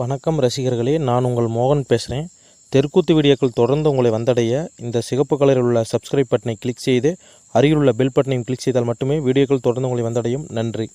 வணக்கம் ரசிகர்களே, நான் உங்கள் மோகன் பேசுகிறேன். தெருக்கூத்து வீடியோக்கள் தொடர்ந்து உங்களை வந்தடைய இந்த சிகப்பு கலரில் உள்ள சப்ஸ்கிரைப் பட்டனை கிளிக் செய்து அருகில் உள்ள பெல் பட்டனையும் கிளிக் செய்தால் மட்டுமே வீடியோக்கள் தொடர்ந்து உங்களை வந்தடையும். நன்றி.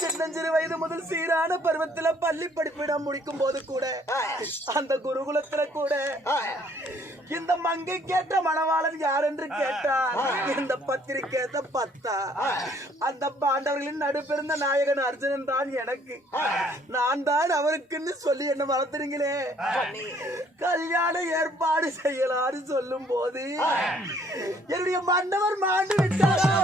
சின்னஞ்சிறு வயது முதல் சீரான பருவத்துல பள்ளி படிப்பிடம் முடிக்கும் போது கூட அந்த குருகுலத்துல கூட இந்த மங்கை கேட்ட மணவாளன் யார் என்று கேட்டார். இந்த பத்திரிகை பத்தா அந்த பாண்டவர்களின் நடுப்பிருந்த நாயகன் அர்ஜுனன் தான் எனக்கு, நான் தான் அவருக்குன்னு சொல்லி என்ன வளர்த்துறீங்களே, கல்யாண ஏற்பாடு செய்யலான்னு சொல்லும் போது என்னுடைய மன்னவர் மாண்டு விட்டாரோ.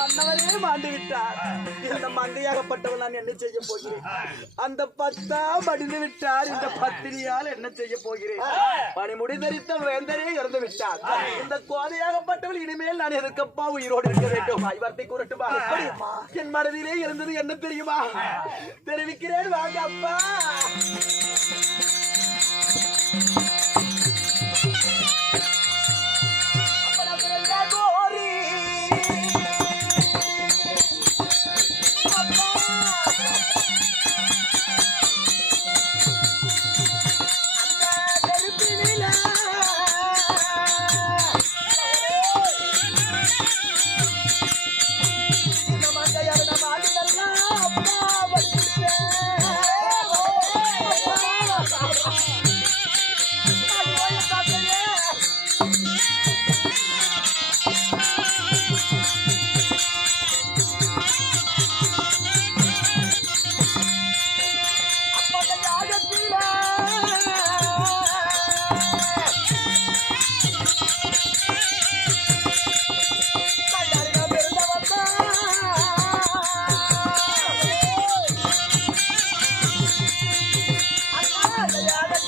மன்னவரே மாண்டு விட்டார். இந்த மங்கையாகப்பட்டவள் நான் என்ன செய்ய போகிறேன்? அந்த பத்தா மடிந்து விட்டார். இந்த பத்திரியால் என்ன செய்ய போகிறேன்? பணிமுடி தரித்த வேந்தரே இறந்து விட்டார். இந்த கோதையாகப்பட்டவள் இனிமேல் நான் எதுக்கப்பா உயிரோடு இருக்க வேண்டும்? வார்த்தை கூறட்டுமா? என் மனதிலே இருந்தது என்ன தெரியுமா? தெரிவிக்கிறேன், வாங்க அப்பா.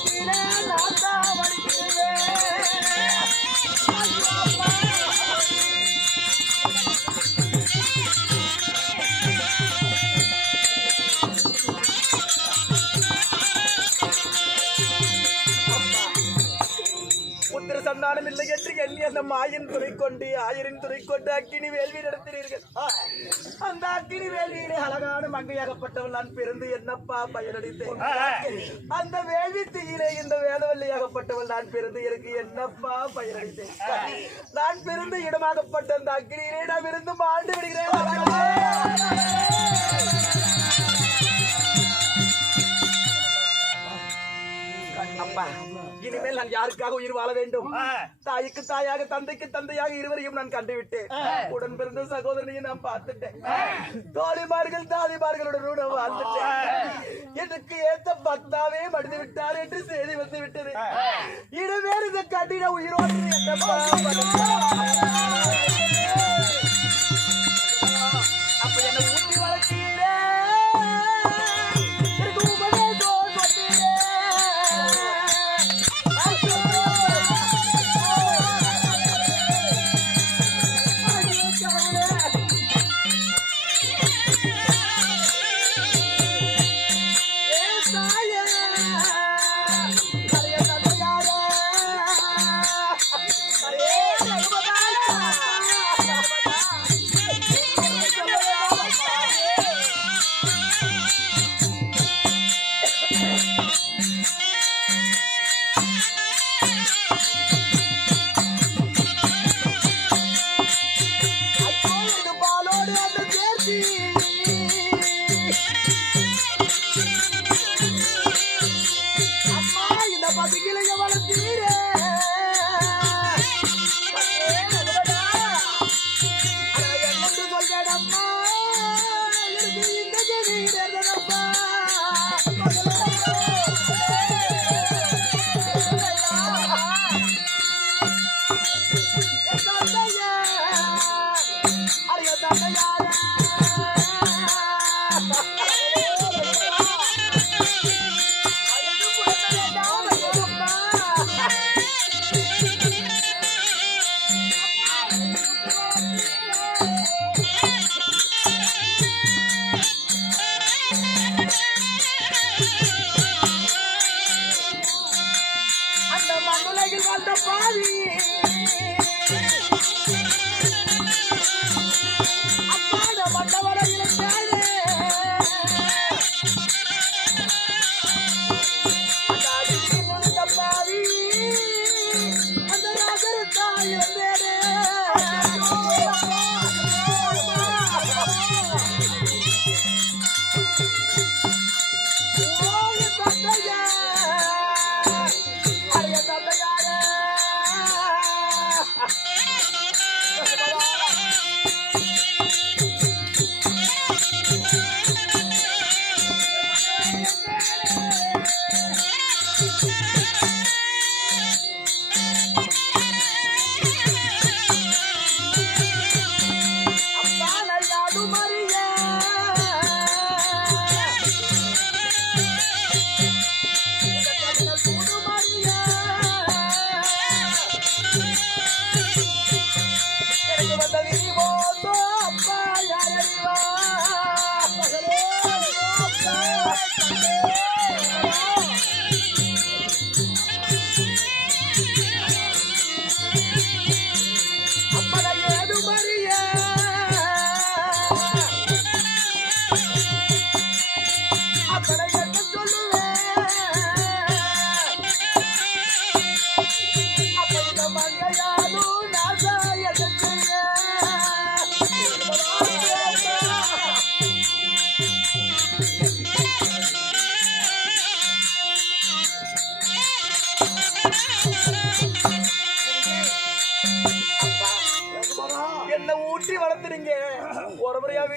கீழே நான் தான் வடிக்கிறேன். புத்திர சந்தானம் இல்லை என்று எண்ணி அந்த மாயின் துணை கொண்டு ஆயரின் துணை கொண்டு அக்கினி வேள்வி நடத்தினீர்கள். அந்த அக்கினி வேள்வியிலே அழகான மங்கையாகப்பட்டவள் நான் பிறந்து என்னப்பா பயனடைத்தேன். அந்த வேள்வி தீயிலே இந்த வேதவல்லியாகப்பட்டவள் நான் பிறந்து எனக்கு என்னப்பா பயனடைத்தேன். நான் பிறந்த இடமாகப்பட்ட அந்த அக்கினியிலே நான் இருந்து மாண்டு விடுகிறேன். அப்பா, இனிமேல் நான் யாருக்காக உயிர் வாழ வேண்டும்? தாய்க்கு தாயாக தந்தைக்கு தந்தையாக இருவரையும் நான் கண்டுவிட்டேன். உடன் பிறந்த சகோதரனையும் நான் பார்த்துட்டேன். தோழிமார்கள் தாலிமார்களுடன் வாழ்ந்துட்டேன். எனக்கு ஏத்த பத்தாவே மடிந்து விட்டார் என்று செய்தி வந்து விட்டது. இனிமேல் இந்த கட்டிட உயிரோடு என்னப்பா அப்ப என்ன ஊட்டி வளர்க்கிறேன்.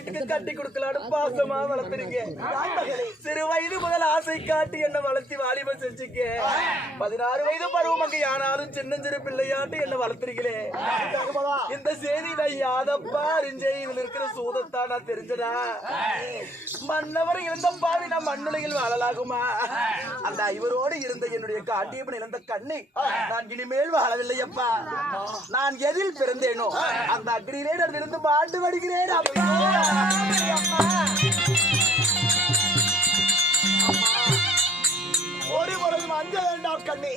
வீட்டுக்கு கட்டி கொடுக்கலான்னு பாசமா வளர்த்துறீங்க. சிறு வயது முதல் ஆசை காட்டி என்ன வளர்த்தி வாலிப செஞ்சுக்க 16 வயது பருவம் அங்க ஆனாலும் சின்னஞ்சிறு பிள்ளையாட்டு என்ன வளர்த்துறீங்களே. இந்த செய்தி நான் யாதப்பா அறிஞ்சேன். இதுல இருக்கிற சூதத்தான் நான் தெரிஞ்சதா. மன்னவர் இருந்த பாவி நான் மண்ணுலகில் வாழலாகுமா? அந்த இவரோடு இருந்த என்னுடைய காட்டியப்பன் இழந்த கண்ணை நான் இனிமேல் வாழவில்லை அப்பா. நான் எதில் பிறந்தேனோ அந்த அக்னியிலே நான் விழுந்து மாண்டு வருகிறேன் அப்பா. ஒரு பொழுதும் அஞ்ச வேண்டாம் கண்ணே.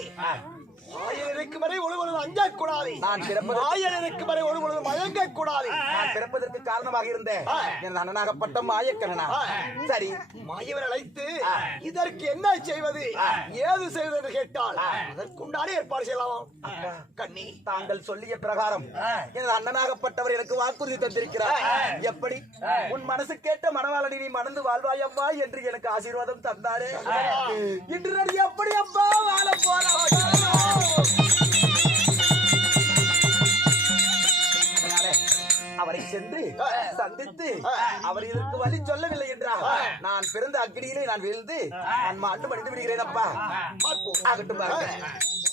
ஆயன் இருக்கும் வரை ஒரு பொழுதும் அஞ்சக்கூடாது. நான் பிறப்பது ஆயன் இருக்கும் வரை ஒரு பொழுதும் மயங்க கூடாது. நான் பிறப்பதற்கு காரணமாக இருந்தேன் என் அண்ணனாகப்பட்ட மாயக்கண்ணனா. சரி, மாயவன் அழைத்து இதற்கு என்ன செய்வது ஏது செய்வது என்று கேட்டால் அதற்குண்டான ஏற்பாடு செய்யலாம். கண்ணி, தாங்கள் சொல்லிய பிரகாரம் எனது அண்ணனாகப்பட்டவர் எனக்கு வாக்குறுதி தந்திருக்கிறார். எப்படி உன் மனசு கேட்ட மனவாளனை நீ மணந்து வாழ்வாயப்பா என்று எனக்கு ஆசீர்வாதம் தந்தாரே. இன்று நான் எப்படி அப்பா வாழ போறேன்? அவரை சென்று சந்தித்து அவர் இதற்கு வழி சொல்லவில்லை என்றால் நான் பிறந்த அக்னியிலே நான் விழுந்து நான் மாட்டு மடிந்து விடுகிறேன் அப்பா. ஆகட்டும் பாருங்க.